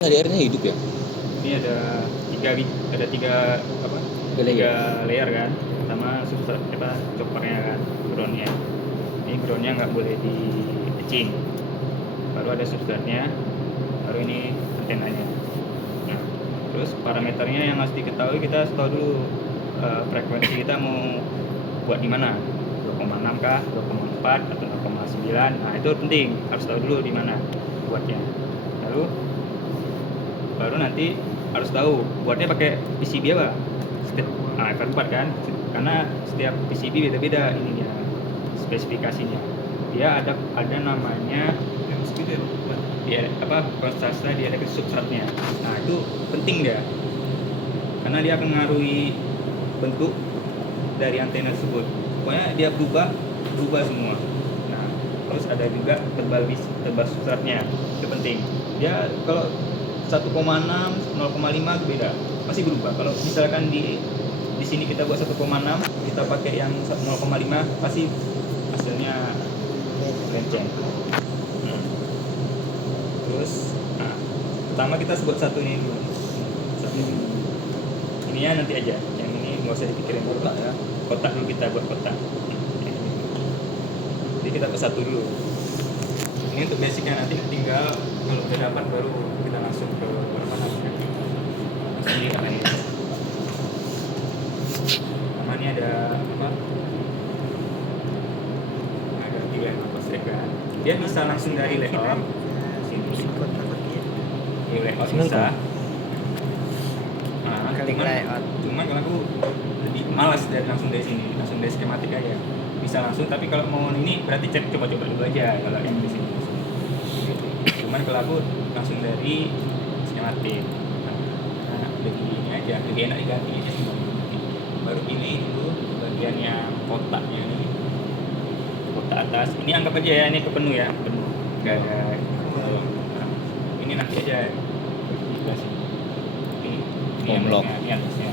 HDR-nya hidup ya? Ini ada tiga layer kan, sama choppernya kan, groundnya. Ini groundnya nggak boleh di etching, baru ada substratnya, baru ini antenanya. Nah, terus parameternya yang harus diketahui, kita harus tahu dulu frekuensi kita mau buat di mana, 2,6 kah, 2,4 atau 0,9. Nah itu penting, harus tahu dulu di mana buatnya. Baru nanti harus tahu buatnya pakai PCB apa. FR4 kan, karena setiap PCB beda-beda ini dia spesifikasinya. Dia ada namanya konstanta dielektrik substratnya. Nah itu penting dia, karena dia akan mengaruhi bentuk dari antena tersebut. Pokoknya dia berubah semua. Nah terus ada juga tebal substratnya, itu penting. Dia kalau 1,6, 0,5 itu beda, masih berubah. Kalau misalkan di sini kita buat 1,6, kita pakai yang 0,5, pasti hasilnya lenceng. Terus, pertama kita buat satu ini dulu. Ini ya nanti aja, yang ini nggak usah dipikirin kotak ya. Kotak dulu, kita buat kotak. Jadi kita buat satu dulu. Ini untuk basicnya, nanti tinggal kalau udah dapat baru kita langsung ke apa namanya. Ini apa ini? Namanya ada apa? Ada pilihan apa kan? Dia bisa langsung dari layout sini. Ini layout bisa. Cuman kalau aku lebih malas langsung dari sini, langsung dari skematik aja. Bisa langsung, tapi kalau mau ini berarti coba-coba dulu aja kalau yang di sini. Cuman kalau aku langsung dari skematik, nah lebih ini aja, lebih enak diganti aja semua. Baru pilih dulu bagian yang kotaknya ini, kotak atas. Ini anggap aja ya, ini kepenuh ya, penuh, nggak ada. Nah, ini nanti aja dikasih. Ini yang atasnya.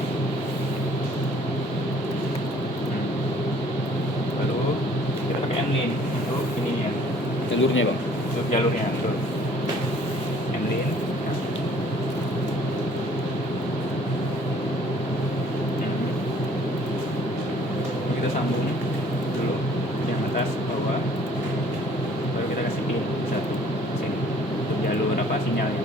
Baru kita pakai emlin untuk ininya. Jalurnya bang? Untuk jalurnya, betul. Emlin. Kita sambung dulu yang atas bawah, baru kita kasih pin satu sini untuk jalur sinyalnya.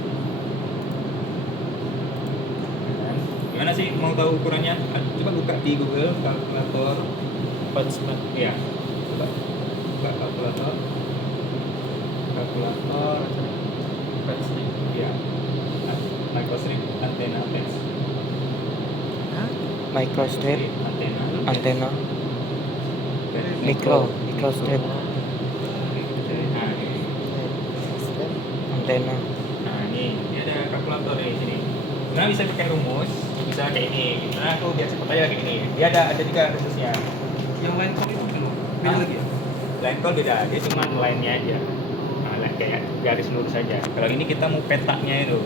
Gimana sih mau tahu ukurannya? Coba buka di Google kalkulator punchman. Ya, coba buka kalkulator punchman. Ya, microstrip antena flash. Microstrip antena microstrip antena. Nah ini ada kalkulator di sini. Nah bisa pakai rumus, bisa kayak ini. Nah aku biar cepat aja kayak gini. Dia ada 3 rumusnya. Yang line call itu belum beda lagi ya? Line call beda, dia cuma line-nya aja. Nah, kayak garis lurus saja. Kalau ini kita mau petaknya itu,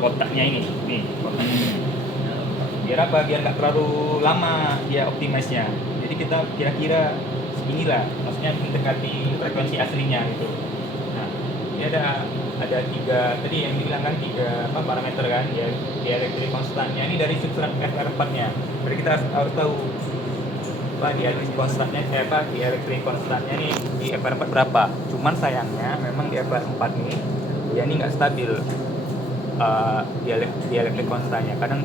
kotaknya ini, nih kotaknya. Biar apa? Biar nggak terlalu lama dia optimize-nya. Jadi kita kira-kira seginilah, maksudnya mendekati frekuensi aslinya gitu. Nah, ini ada 3 tadi yang dibilang kan, 3 parameter kan, ya dielektrik konstannya ini dari substrat FR4-nya. Jadi kita harus tahu dielektrik konstannya nih di FR4 berapa. Cuman sayangnya memang di FR4 nih dia ini nggak stabil dielektrik konstannya. Kadang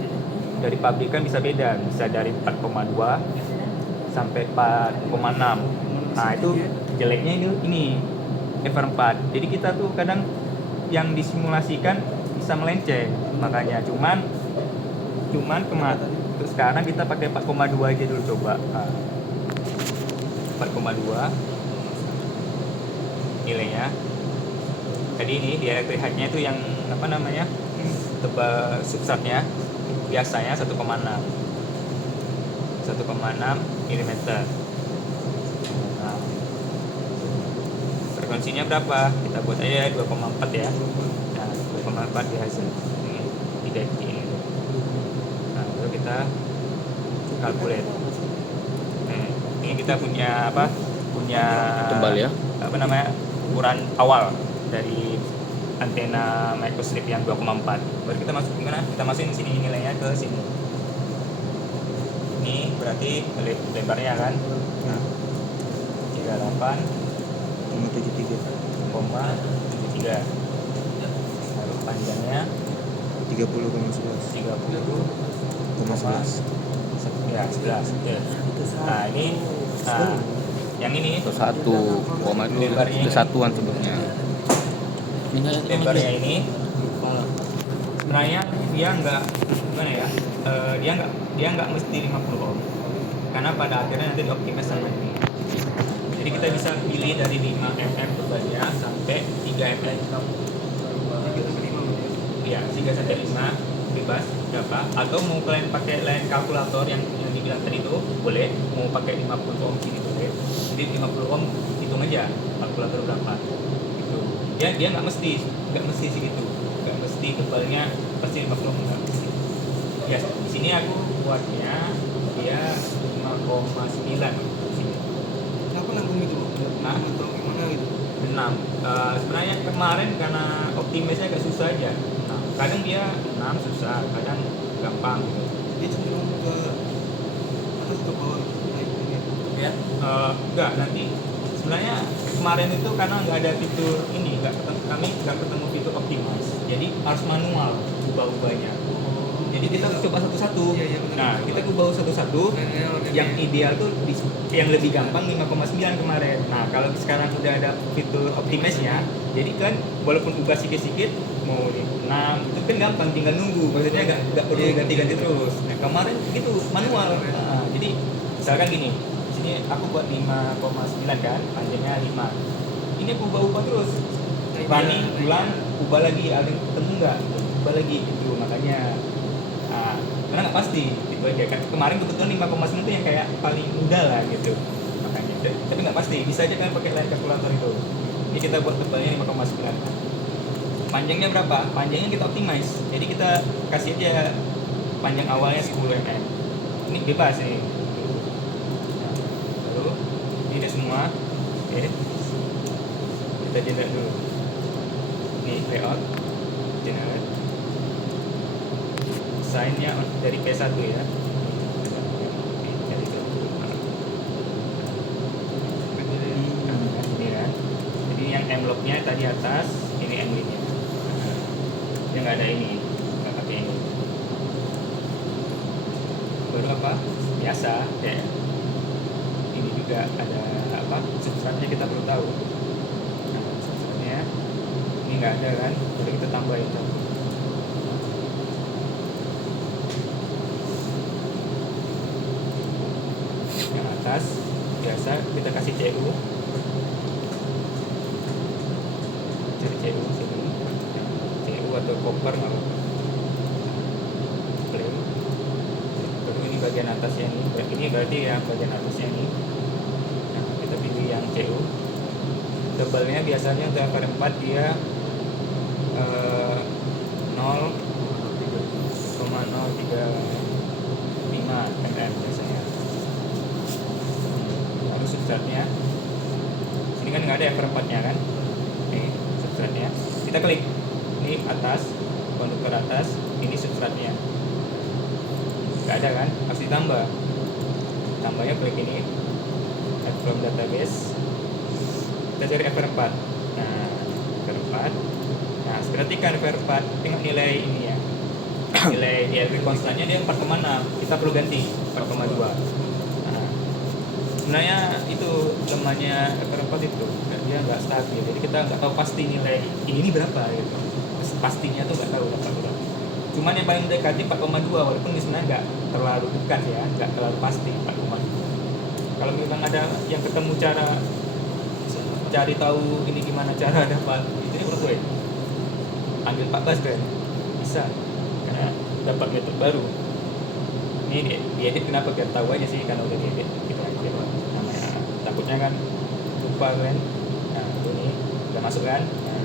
dari pabrikan bisa beda, bisa dari 4,2 sampai 4,6. Nah itu jeleknya ini FR4. Jadi kita tuh kadang yang disimulasikan bisa melenceng, makanya cuman kemarin. Terus sekarang kita pakai 4,2 aja dulu coba. 4,2 nilainya. Jadi ini di elektrik height-nya itu yang tebal substratnya biasanya 1,6 mm. Nah, frekuensinya berapa? Kita buat aja 2,4 ya. Nah, 2,4 di hasil ini 3 ini. Nah, baru kita calculate. Ini kita punya Tebal ya? ukuran awal dari antena microstrip yang 2,4. Baru kita masuk gimana? Kita masukin sini nilainya ke sini. Ini berarti lebarnya kan? Nah, 38,73. 73 Lalu panjangnya 30,11 30,11. Ya, 11. Oke. Nah, ini yang ini Itu 1,2 Lebarnya itu satuan sebetulnya. lebarnya ini sebenarnya dia nggak gimana ya, dia nggak mesti 50 ohm karena pada akhirnya nanti dioptimis sama ini. Jadi kita bisa pilih dari 5 mm bebannya sampai 3 mm. Ya, 3 sampai 5 bebas berapa, atau mau kalian pakai line kalkulator yang dibilang tadi itu boleh, mau pakai 50 ohm sini boleh. Jadi 50 ohm hitung aja kalkulator berapa gitu. Dia nggak mesti segitu, nggak mesti tebalnya pasti 50 ohm, nggak mesti. Ya, di sini aku buatnya dia 5,9 di sini. Kenapa nanggung itu? Nah, Atau gimana gitu? 6. Sebenarnya kemarin karena optimisnya agak susah aja. Nah, kadang dia 6 susah, kadang gampang gitu. Dia cenderung ke atas atau bawah naik ini. Ya, enggak, nanti sebenarnya kemarin itu karena nggak ada fitur ini, kami nggak ketemu fitur optimize, jadi harus manual ubah-ubahnya. Jadi kita coba satu-satu. Iya, iya, benar. Nah, kita ubah satu-satu. Yang ideal tuh yang lebih gampang 5,9 kemarin. Nah, kalau sekarang udah ada fitur optimize-nya, jadi kan walaupun ubah sedikit-sedikit mau 6 itu kan gampang, tinggal nunggu. Maksudnya nggak perlu ganti-ganti terus. Nah, kemarin gitu manual. Nah, jadi misalkan gini, di sini aku buat 5,9 kan, panjangnya 5. Ini aku ubah-ubah terus. Running, ulang, ubah lagi, ada yang ketemu nggak? Ubah lagi gitu, makanya. Nah, karena nggak pasti gitu aja kan. Kemarin kebetulan 5,9 itu yang kayak paling mudah lah gitu, makanya. Tapi nggak pasti, bisa aja kan pakai line kalkulator itu. Ini kita buat tebalnya 5,9. Panjangnya berapa? Panjangnya kita optimize. Jadi kita kasih aja panjang awalnya 10 mm. Ini bebas nih. Lalu ini semua. Oke. Kita generate dulu. Ini layout, generate. Sign-nya dari P1 ya. Dari itu. Ini kan. Jadi yang M-lock-nya tadi atas, ini M-link-nya. Yang nggak ada ini, nggak pakai ini. Baru apa? Biasa, ya. Ini juga ada apa? Substratnya kita perlu tahu. Nah, substratnya ini nggak ada kan? Jadi kita tambahin tuh. Yang atas biasa kita kasih CU. Cari CU sini. CU atau copper nggak apa-apa. Play. Baru ini bagian atasnya ini. Ini berarti ya bagian atasnya ini. Nah, kita pilih yang CU. Tebalnya biasanya untuk FR4 dia 0,035 mm biasanya. Lalu substratnya, sini kan nggak ada FR4 nya kan. Ini substratnya, kita klik ini atas, konduktor atas, ini substratnya nggak ada kan, harus ditambah. Tambahnya klik ini add from database, kita cari FR4. Nah, FR4, nah berarti kan FR4 tengok nilai ini ya, nilai DLV konstannya dia 4,6, kita perlu ganti 4,2. Nah, sebenarnya itu lemahnya FR4 itu, dia nggak stabil, jadi kita nggak tahu pasti nilai ini berapa gitu. Terus pastinya tuh nggak tahu berapa. Cuman yang paling mendekati 4,2, walaupun ini sebenarnya nggak terlalu dekat ya, nggak terlalu pasti 4,2. Kalau memang ada yang ketemu cara cari tahu ini gimana cara dapat itu, menurut gue ambil 14 kan bisa, karena dapat metode baru. Ini diedit kenapa, biar tahu aja sih, karena udah diedit gitu aja namanya. Takutnya kan lupa kan. Nah ini udah masuk kan. Nah,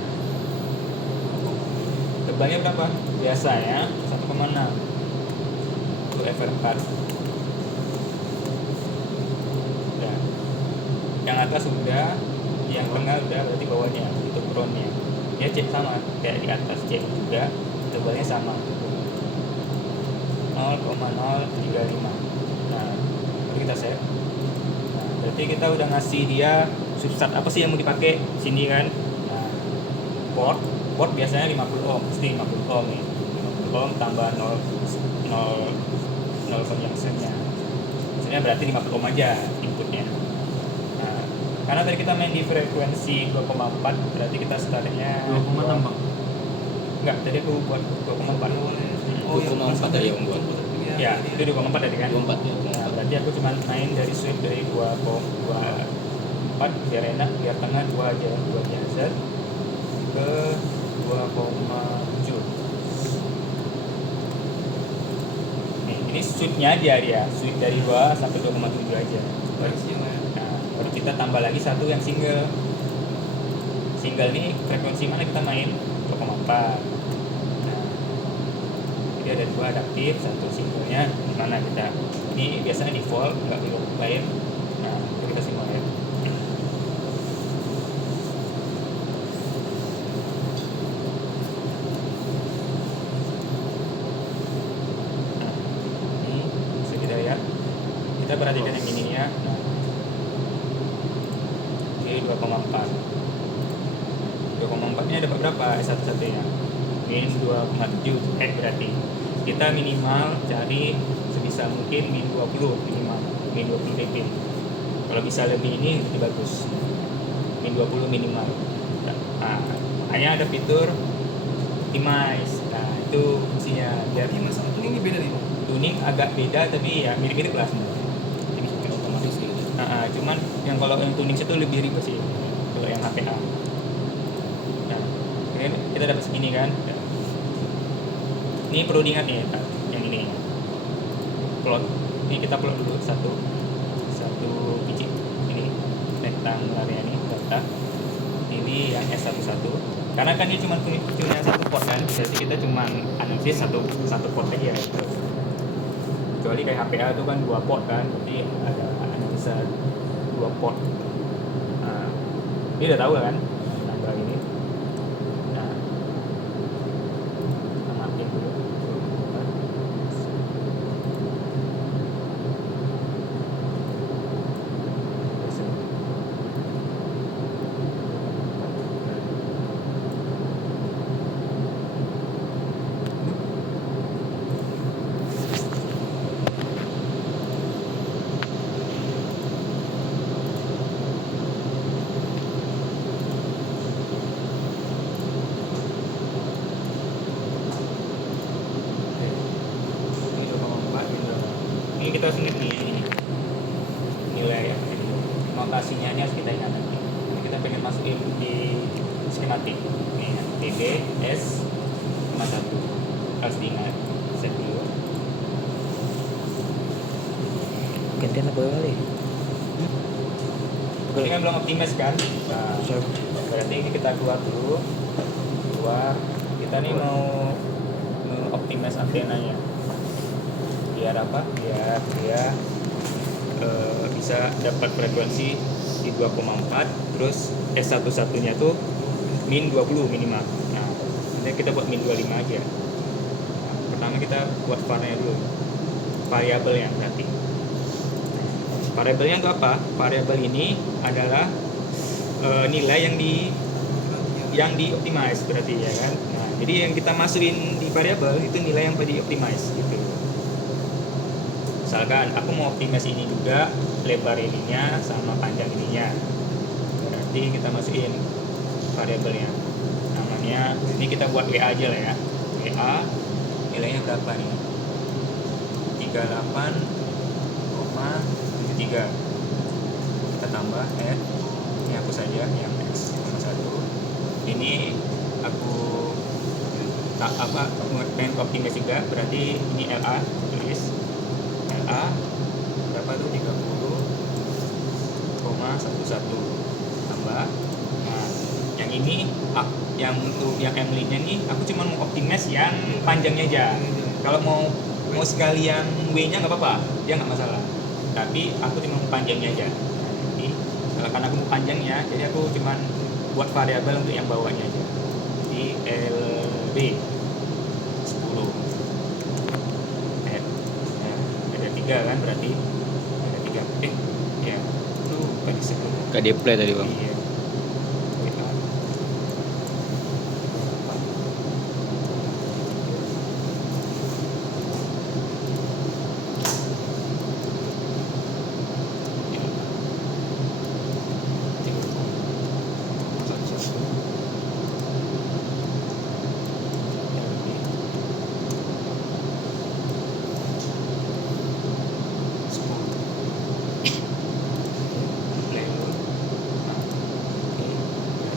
tebalnya berapa biasa ya, 1,6 untuk FR4 udah. Yang atas udah, yang tengah udah, berarti bawahnya itu groundnya. dia cek sama kayak di atas, cek juga tebalnya sama 0,035. Nah baru kita save. Nah berarti kita udah ngasih dia substrat apa sih yang mau dipakai sini kan. Nah port biasanya 50 ohm, mesti 50 ohm nih, 50 ohm tambah 0 conjunction-nya, maksudnya berarti 50 ohm aja inputnya. Nah karena tadi kita main di frekuensi 2,4, berarti kita startnya 2 tambah. enggak, tadi aku buat 2,4. Oh, 2,4 tadi yang buat. Ya, itu 2,4 tadi kan? 24 ya. Nah, berarti aku cuma main dari sweep dari 2,4 biar enak, biar tengah 2 aja, 2 biasa ke 2,7. Nih, ini sweepnya aja dia, sweep dari 2 sampai 2,7 aja. Nah, baru kita tambah lagi satu yang single. Single nih frekuensi mana kita main? 2,4. Jadi ada 2 adaptif, satu singlenya di mana kita ini biasanya default nggak perlu lain. Nah itu kita simulasi. Nah ini bisa kita lihat, kita perhatikan yang ini ya. Nah ini 2,4 ini dapat berapa S11 nya? Min 2,7 berarti kita minimal cari sebisa mungkin min 20 minimal, min 20 dp. Kalau bisa lebih ini lebih bagus, min 20 minimal. Nah, hanya ada fitur optimize. Nah itu fungsinya biar Optimize sama tuning ini beda nih. tuning agak beda tapi ya mirip-mirip lah sebenarnya. Jadi kayak otomatis gitu. Cuman yang kalau yang tuning itu lebih ribet sih kalau yang HPA. Nah kita dapat segini kan. Ini perlu diingat nih yang ini plot. Ini kita plot dulu satu biji ini rectangular ini data. Ini yang S11 karena kan dia cuma punya satu port kan, jadi kita cuma analisis satu port aja gitu. Kecuali kayak HPA itu kan 2 port kan, jadi ada analisa 2 port. Nah, ini udah tahu kan nambah ini. Nah kita matiin dulu. Ini kita sunit nih nilai ya, notasinya ini harus kita ingat nanti. Ini kita pengen masukin di skematik nih TB S 1 harus diingat, set dulu. Gantian apa kali? Ini kan belum optimize kan. Nah, berarti ini kita keluar dulu, kita nih mau optimize antenanya biar apa, biar dia bisa dapat frekuensi di 2,4, terus S11 nya tuh min 20 minimal. Nah ini kita buat min 25 aja. Nah, pertama kita buat varnya dulu, variabelnya berarti. Variabelnya itu apa? Variabel ini adalah nilai yang di optimize berarti ya kan. Nah jadi yang kita masukin di variabel itu nilai yang di optimize gitu. Misalkan aku mau optimize ini juga, lebar ininya sama panjang ininya, berarti kita masukin variabelnya, namanya ini kita buat WA aja lah ya. WA nilainya berapa nih? 38,73. Kita tambah add, ini aku saja yang X sama 1. Ini aku pengen optimize juga, berarti ini LA tulis LA berapa tuh, 30,11 tambah. Nah yang ini yang untuk yang M-nya nih aku cuma mau optimize yang panjangnya aja. Kalau mau sekalian W-nya nggak apa-apa, dia nggak masalah, tapi aku cuma mau panjangnya aja. Nah, jadi karena aku mau panjangnya, jadi aku cuma buat variabel untuk yang bawahnya aja. berarti LB 10. Ada 3 kan berarti ada 3. Ya itu tadi sebelum Gak di play tadi bang. iya. WA.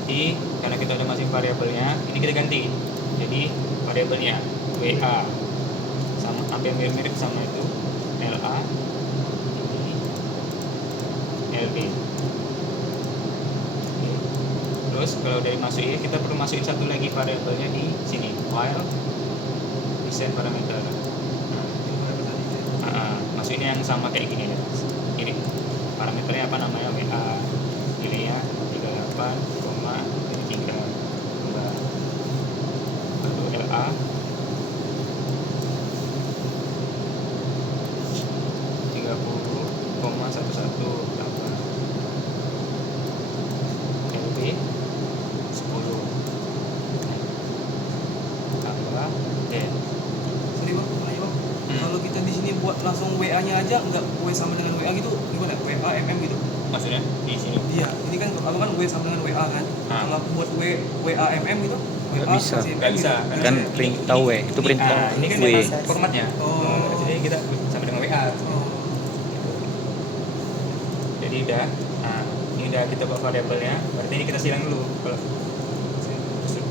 Jadi karena kita udah masih variabelnya, ini kita ganti. Jadi variabelnya WA sama hampir mirip sama itu LA, ini LB. Oke. Terus kalau udah dimasukin, kita perlu masukin satu lagi variabelnya di sini, while desain parameter. Masukin yang sama kayak gini ya. Ini parameternya apa namanya, WA. Ini ya 38,3 tambah lalu LA 30,11 tambah LB 10 tambah N. Sini bang, nanya bang. Kalau kita di sini buat langsung WA-nya aja, nggak W sama dengan WA gitu, gimana? WA MM gitu? Maksudnya di sini Iya, ini kan kalau kan W sama dengan WA kan. Kalau buat WA MM gitu, Nggak WA bisa. kasih MM Nggak bisa, gitu. Kan Nggak bisa. perintah W itu perintah ini kan W. memang formatnya. Oh. Jadi kita sama dengan WA. Oh. Jadi udah, nah ini udah kita buat variabelnya. Berarti ini kita silang dulu. Kalau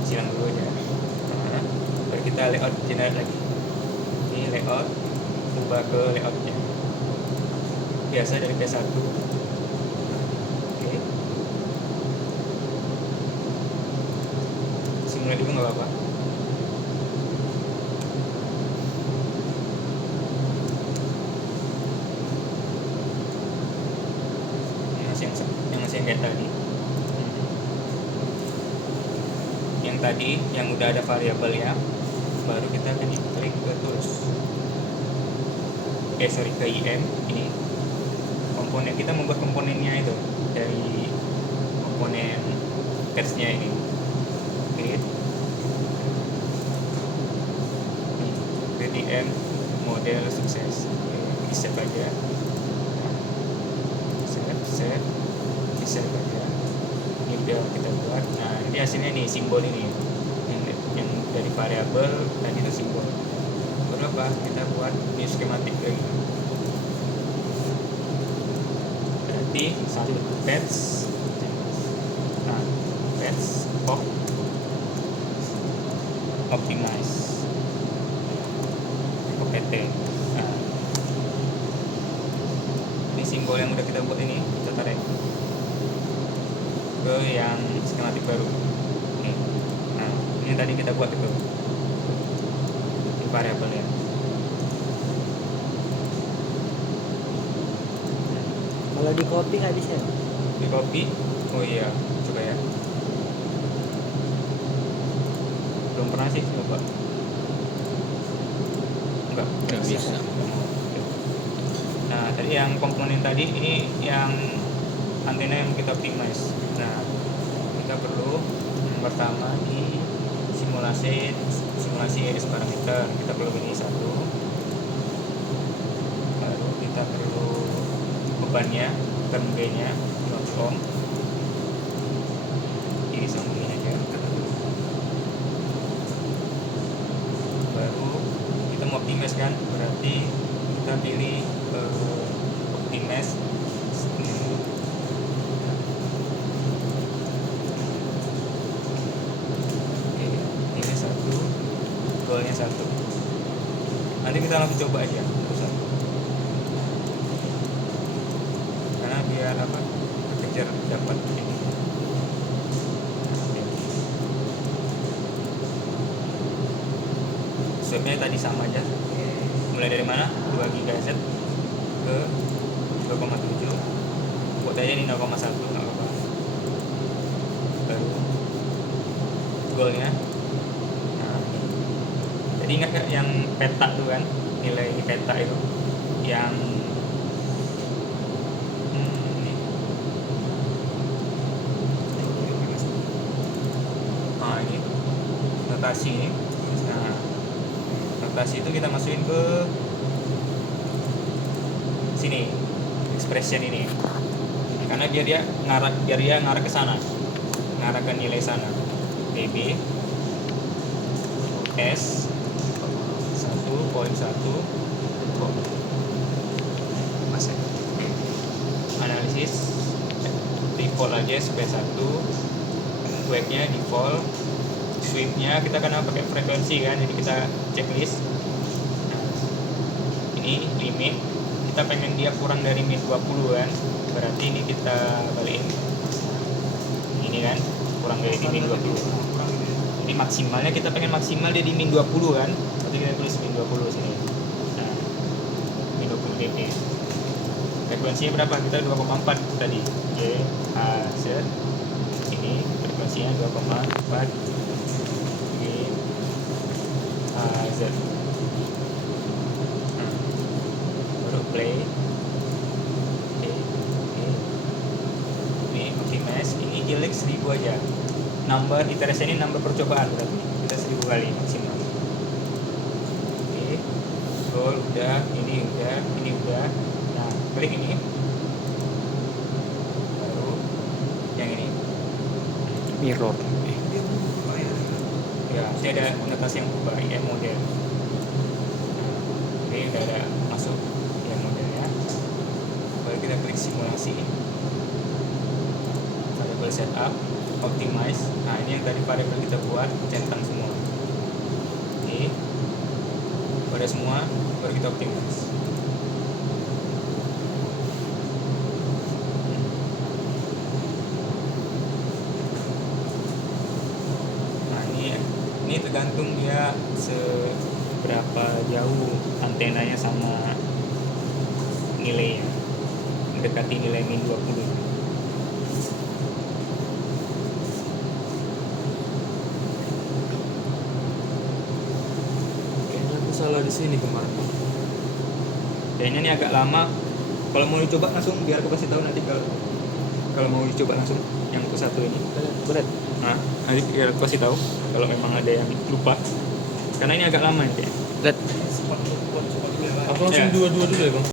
silang dulu aja. Nah, baru kita layout generate lagi. Ini layout, ubah ke layoutnya. Biasa dari P1. Oke. Simulate dulu nggak apa-apa. Yang masih yang kayak tadi. Yang tadi yang udah ada variabelnya, baru kita akan klik ke tools. Ke IM ini komponen, kita membuat komponennya itu dari komponen teksnya ini. Create IM model sukses. Oke, save aja. Save aja. Ini udah kita buat. Nah ini hasilnya nih, simbol ini yang dari variabel tadi itu simbol. Berapa kita buat new schematic lagi. Berarti satu patch, nah patch optimize OPT. Nah ini simbol yang udah kita buat ini, kita tarik ke yang skematik baru. Nah ini tadi kita buat itu variabel ya. Kalau di copy nggak bisa. Di copy, oh iya, coba ya. Belum pernah sih coba. Enggak bisa. Nah tadi yang komponen tadi, ini yang antena yang kita optimize. Nah kita perlu yang pertama di simulasi iris parameter, kita perlu ini satu. Lalu kita perlu bebannya, term B-nya 100 ohm. Iris yang begini aja. Baru kita mau optimize kan, berarti kita pilih optimize. Ini satu, goalnya satu. Nanti kita langsung coba aja satu. Karena biar apa, kejar dapat ini. Swabnya tadi sama aja. Mulai dari mana? 2 GHz ke 2,7. Buat aja ini 0,1, nggak apa-apa. Baru goalnya Jadi ingat nggak yang peta tuh kan, nilai peta itu yang ini. Nah ini notasi ini. Nah notasi itu kita masukin ke sini, expression ini, karena biar dia ngarah ke sana, ngarah ke nilai sana. PB S 1.1 Mas. analisis default aja supaya 1, webnya default, sweepnya kita kan pakai frekuensi kan, jadi kita checklist. Nah, ini limit, kita pengen dia kurang dari min 20 kan, berarti ini kita balikin ini kan, kurang dari min 20. Jadi maksimalnya kita pengen maksimal dia di min 20 kan, berarti kita tulis min 20 sini. Nah, min 20 dp. Frekuensinya berapa? Kita 2,4 tadi. J A Z. Ini frekuensinya 2,4 G A Z. Baru play. Oke. Ini optimize. Ini jelek 1000 aja. Number iterasi ini number percobaan berarti kita 1000 kali maksimal. Oke. Scroll udah, ini udah. Nah, klik ini. Baru yang ini. Mirror. Dia buka ya. Ya, saya ada notasi yang berubah IM model. Nah, ini udah ada masuk IM modelnya. Baru kita klik simulasi. Variable setup, optimize. Nah, ini yang tadi variable kita buat, centang semua. Oke. Pada semua, baru kita optimize. Nah, ini tergantung dia seberapa jauh antenanya sama nilainya. Mendekati nilai min 20. Kayaknya aku salah di sini kemarin. Kayaknya ini agak lama. Kalau mau dicoba langsung biar aku kasih tahu nanti kalau mau dicoba langsung yang ke satu ini. Berat. Nah, nanti biar aku kasih tahu kalau memang ada yang lupa. Karena ini agak lama ya. Berat. Aku langsung Ya. dua-dua dulu ya bang.